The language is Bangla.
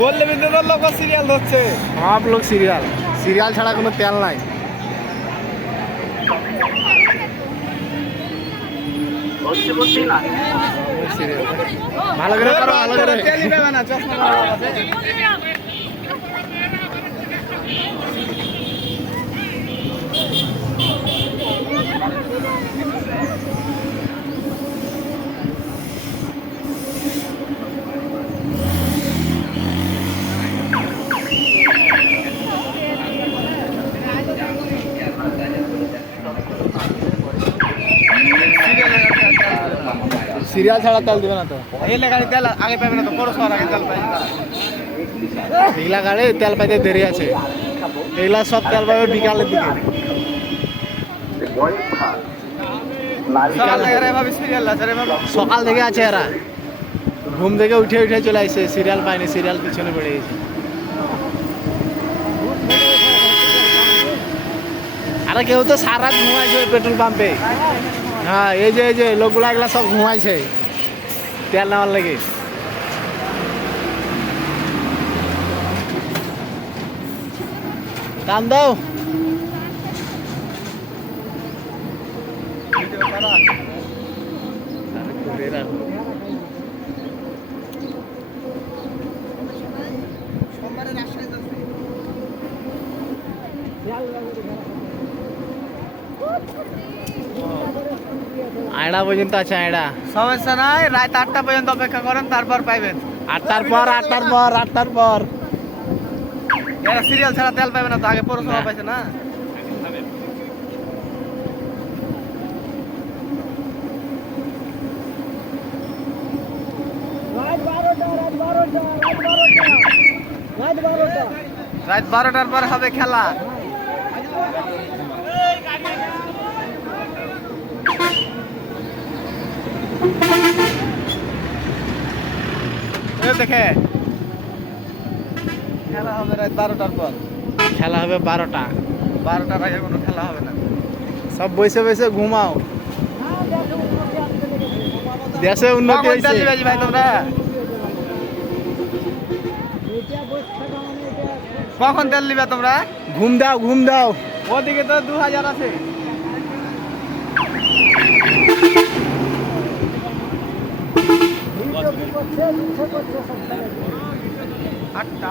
বললে কিন্তু লোক সিরিয়াল ধরছে, সব লোক সিরিয়াল, সিরিয়াল ছাড়া কোনো তেল নাই। ভালো করে করো, ভালো করে। তেলই পাবে না, চশমা লাগানো আছে। সিরিয়াল ছাড়া তেল দিবে না তো। এলে গাড়ি তেল আগে পাবে না তো, পৌরসভার আগে তেল পাবে না। এগুলা গাড়ি তেল পাইতে দেরি আছে, এগুলা সব তেল পাবে বিকালের দিকে। সকাল থেকে এভাবে সিরিয়াল আছে, এভাবে সকাল থেকে আছে এরা, ঘুম থেকে উঠে উঠে চলে আসছে, সিরিয়াল পায়নি, সিরিয়াল পিছনে পড়ে গেছে। আরে কেউ তো সারা রাত ঘুমাইছে ওই পেট্রোল পাম্পে। হ্যাঁ, এই যে লোকগুলা এগুলা সব ঘুমাইছে তেল নেওয়ার লেগে। টান দাও। আয়ডা পর্যন্ত আছে, আয়ডা। সমস্যা নাই, রাত 8টা পর্যন্ত অপেক্ষা করেন, তারপর পাইবেন। 8টার পর এরা সিরিয়াল ছাড়া তেল পাবে না তো, আগে পৌরসভা না। পাইছে না। রাত 12টার পর হবে খেলা। দেখে খেলা হবে রাত 12টার পর, খেলা হবে 12টা। 12টার আগে কোনো খেলা হবে না। সব বসে বসে ঘুমাও, দেশে উন্নতি কখন তেল হয়েছে। দিবে ভাই তোমরা? কখন তেল দিবে তোমরা? ঘুম দাও। ওদিকে তো 2000 আছে। 8টা